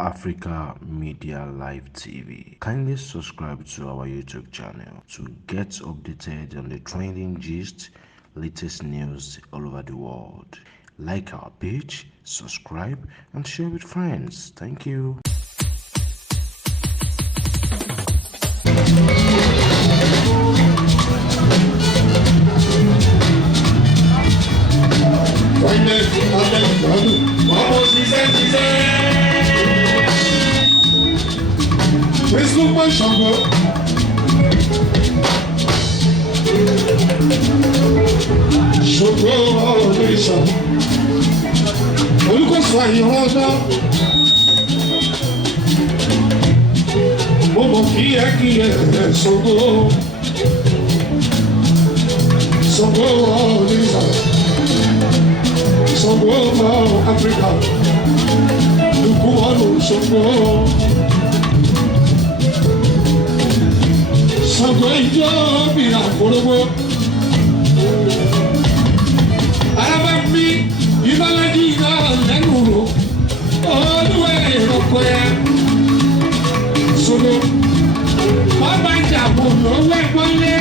Africa Media Live TV. Kindly subscribe to our YouTube channel to get updated on the trending gist, latest news all over the world. Like our page, subscribe, and share with friends. Thank you. Olùkọ́sọ àyẹ̀wọ́dá mo mọ̀ kíyẹ́kíyẹ́ Ṣàngó ọ̀rẹ́sà Ṣàngó Áfíríkà lùkú ọ̀nù Ṣàngó ìjọ bìrà kórógbó araba mi ìbálàjì náà lẹ́nu rò olúwẹ̀ ìrọ̀kọ̀ ya sọ̀rọ̀ wọ́n bá jàpọ̀ lọ́wọ́ ẹ̀gbọ́nlé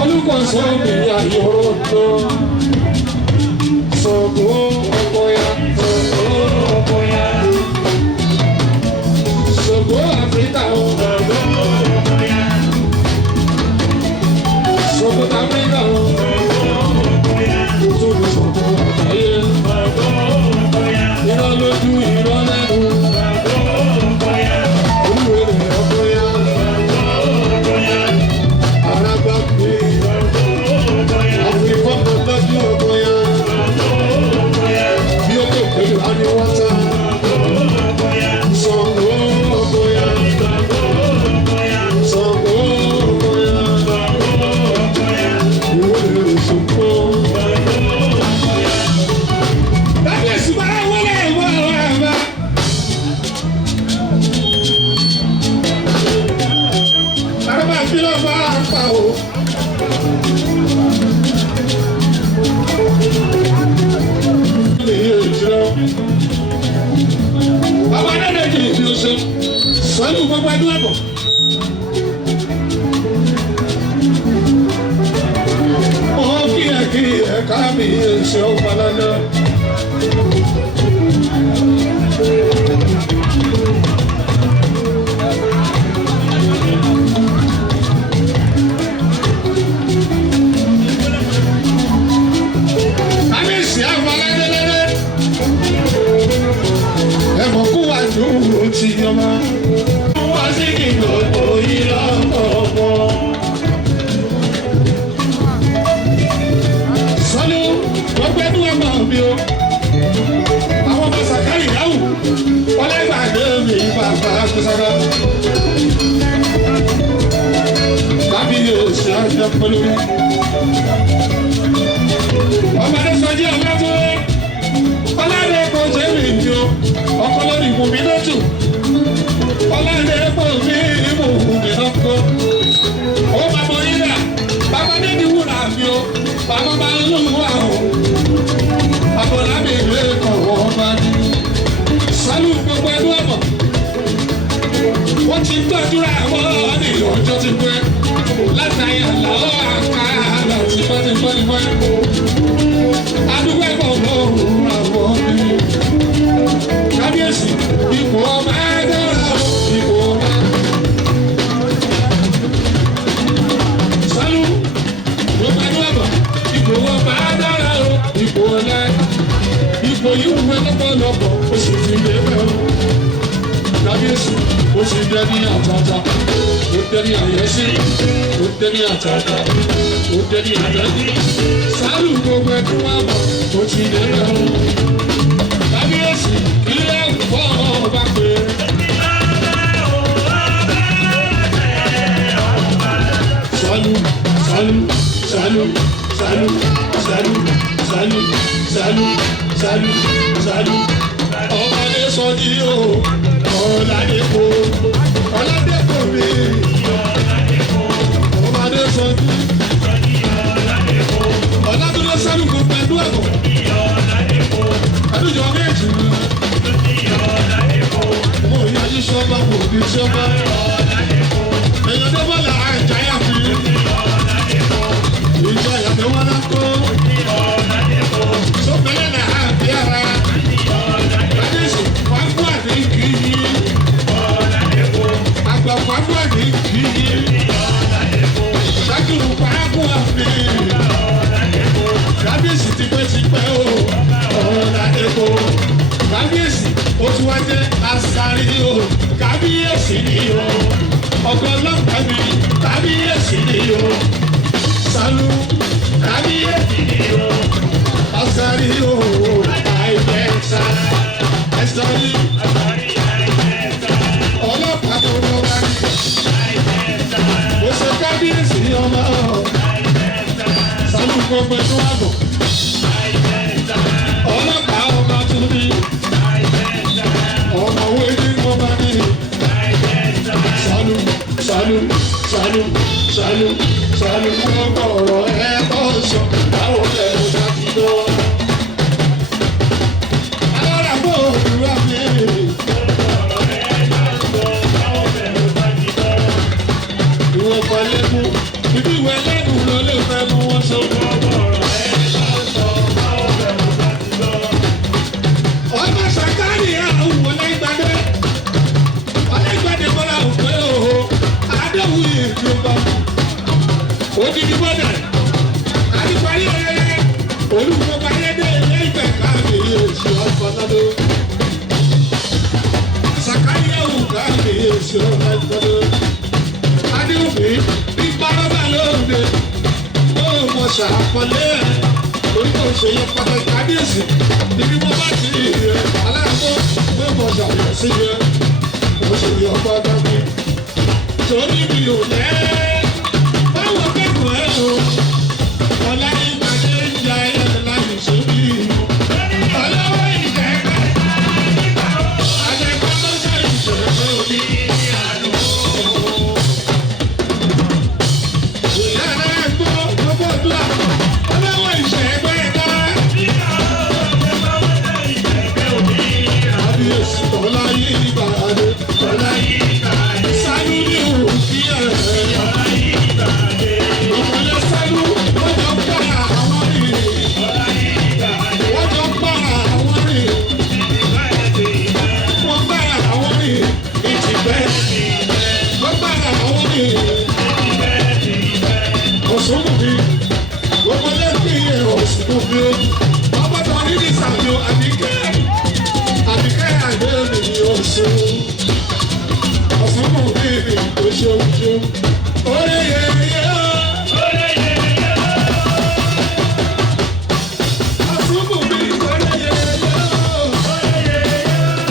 olùkọ́sọ obìnrin àyọ̀rọ̀ tó Ṣàngó ọkọ̀ ya ọkọ̀ ya Ṣàngó Áfíríkà ọkọ̀ ya Ṣàngó Áfíríkà Sọ́lù gbogbo ẹdún ẹ̀bọ̀. Ó kíyẹ̀ ká mi ṣe ó palálá. Kábíyèsí àfọládélélé. Ẹ̀mọ̀ kú wà lóhùn ó ti yọmọ. Àwọn ọmọ sàkárì dáhùn ọlẹ́gbàdé mi bàbá kúsára kábíyèsí àjọ pẹ̀lú ọmọdé sọjí ọmọ fún ọlọ́dẹ kò ṣe mí ní o ọkọ lórí ìbùnmí lójú ọlọ́dẹ kò ní ìbùnmí lọ́kọ́ ó bàbá yín rà bàbá débi wúrà mi o bàbá bá ń lóhùn àwọn àbọ̀lábì ìwé ọ̀wọ́ ọba ní sálù gbogbo ẹlú ọ̀bọ̀ wọ́n ti gbàdúrà àwọn ní ọjọ́ ti pẹ́ látàrí àlàó àkàrà ti pẹ́ẹ́pẹ́ẹ́pẹ́ adúgbò ẹ̀kọ́ ọ̀hún àwọn ọ̀bí kábíyèsí ipò ọba ẹ̀dọ́rà ipò ọba sálù gbogbo ẹlú ọ̀bọ̀ ipò ọba ẹ̀dọ́rà ipò ọlá ipò yìí wúwo lọ́pọ̀lọpọ̀ ó sì fi lé bẹ́ẹ̀ kábíyèsí ó sì dẹ́ni àtàtà ó dẹ́ni àyẹ́sí ó dẹ́ni àtàtà ó dẹ́ni àtàtì sálù gbogbo ẹ̀dùn wà bọ̀ ó sì lé bẹ́ẹ̀ kábíyèsí ilé ẹ̀kọ́ ọba pé. Sálù sálù sálù sálù sálù sálù sálù sálù sálù ọmọdé sọjí o ọ̀làdẹ́kọ̀ ọ̀làdẹ́kọ̀ mi ọmọdé sọjí ọ̀làdẹ́kọ̀ sálù kò pẹ̀lú ẹ̀kọ́ àdújọ méjì. Mo yájú sọ́ba kò ní sọ́ba. Èèyàn tó bá là á jáyà fi. Ìjayà tó wá lákó. Sọ́pẹ́lẹ́ là á bí ara. Adéṣù fáfúà ní kìí. Àgbà fáfúà ní kìí. Ṣáàkìrù fáfúà mi. Kábíyèsí tipẹ́tipẹ́ o. Ọ̀la epo. Kábíyèsí ó tún wá jẹ́ asáré o. Kábíyèsí ni o. Ọkọ̀ ọlọ́pàá mi. Kábíyèsí ni o. Sálú. Kábíyèsí ni o. Asáré o. Àìbẹ̀ta. Ẹ̀sọ́rí. Ọlọ́pàá tó lọ wá ní. Mo ṣe kábíyèsí ọmọ. Sálú gbogbo tó wà bọ̀. Ọlọ́pàá ọmọ tó ní. Ọmọ owó ní wọ́n bá ní. Sálú, sálú, sálú, sálú, sálú gbogbo ọ̀rọ̀ ẹ̀ tó sọ. Báwo lẹ̀ ló dá sí lọ? Aláràbò òdùrà mi. Ìwọ pẹ̀lẹ́ mú. Ibi ìwé lẹ́nu ló lè fẹ́ mú wọn sọ. Ọmọ sàkárì àwọn ọlẹ́gbàdé. Ọlẹ́gbàdé bọ́lá òpé òhò. Adéwù ìlú ọba. Odidi bọ́dà. Àdìparí ẹ̀rẹ́. Olùkọ́ Bayédé ilé ìfẹ́ káàkiri èsì ọ̀fọ̀nàdó. Sàkárì àwọn káàkiri èsì ọ̀fọ̀nàdó. Adéwùmí bí bárọ́bà lóde. Ó mọ̀ ṣàpọ̀lé ẹ̀. Orúkọ òṣèyẹ pàtàkì kábíyèsí. Ibi mo bá ti rí rẹ̀ aláàbò pé mo ṣàyẹ̀ sí yẹ. Mo ṣe yọ gbọ́dọ̀ mi. Torí mi ò lẹ́. Báwo kẹ́kọ̀ọ́ ẹ̀ lò? Ọ̀la ìgbàdé ń ja ẹ̀ láyé sóbì. Ọlọ́wọ́ ìjẹ́ká. Àjẹkọ́ tó ṣe ìṣòro ní àná. Ìyá náà gbọ́ gbogbo ìdúrà. Ọlọ́wọ́ ìṣẹ́gbẹ́ ká. Kábíyèsí tọ́lá yìí ìgbàlódé. Tọ́lá yìí ìgbàlódé. Sálú ní òkú ẹ̀. Tọ́lá yìí ìgbàlódé. Ọmọlẹ́ sálú wọ́n jọ para àwọn rìn. Tọ́lá yìí ìgbàlódé. Wọ́n jọ para àwọn rìn. Wọ́n para àwọn rìn. Ìtìbẹ́. Wọ́n para àwọn rìn. Òṣùwọ̀n gbogbo lẹ́kìn ẹ̀ òṣùwọ̀n bí ó. Ọmọ tó ní ní sàmì àbíkẹ́. Àbíkẹ́ àgbẹ̀ mi oṣù. Ọ̀sùnmù bí mi oṣooṣù. Oye yeye o. Oye yeye o. Ọ̀sùnmù bí oye yeye o. Oye yeye o.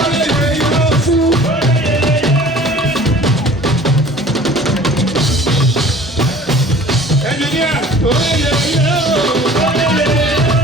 Oye yeye o fún. Oye yeye o. Engineer. Oye yeye o. Oye yeye o.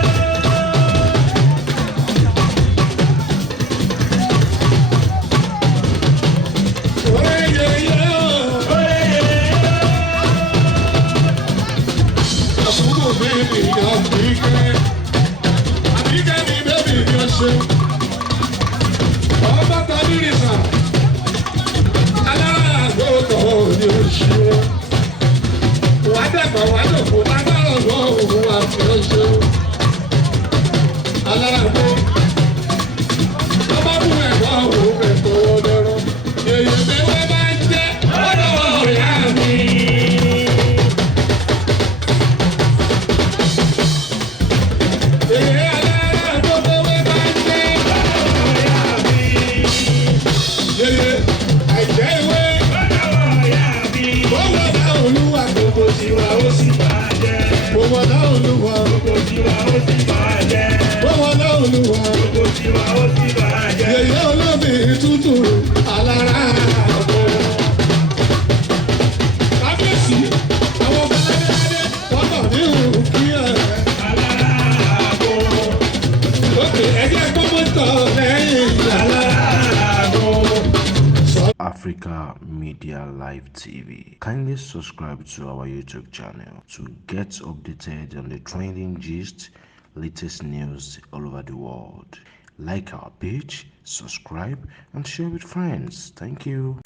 Yèyé olómi tútù alára àbọ̀. Kábíyèsí àwọn bẹ́lẹ́dẹ́dẹ́ tọ́tọ̀ ní òkú ẹ̀. Alára àbọ̀. Lókè ẹgbẹ́ gbọ́mọ́tọ̀ lẹ́yìn alára àbọ̀. Africa Media Live TV. Kindly subscribe to our YouTube channel to get updated on the trending gist, latest news all over the world. Like our page, subscribe, and share with friends. Thank you.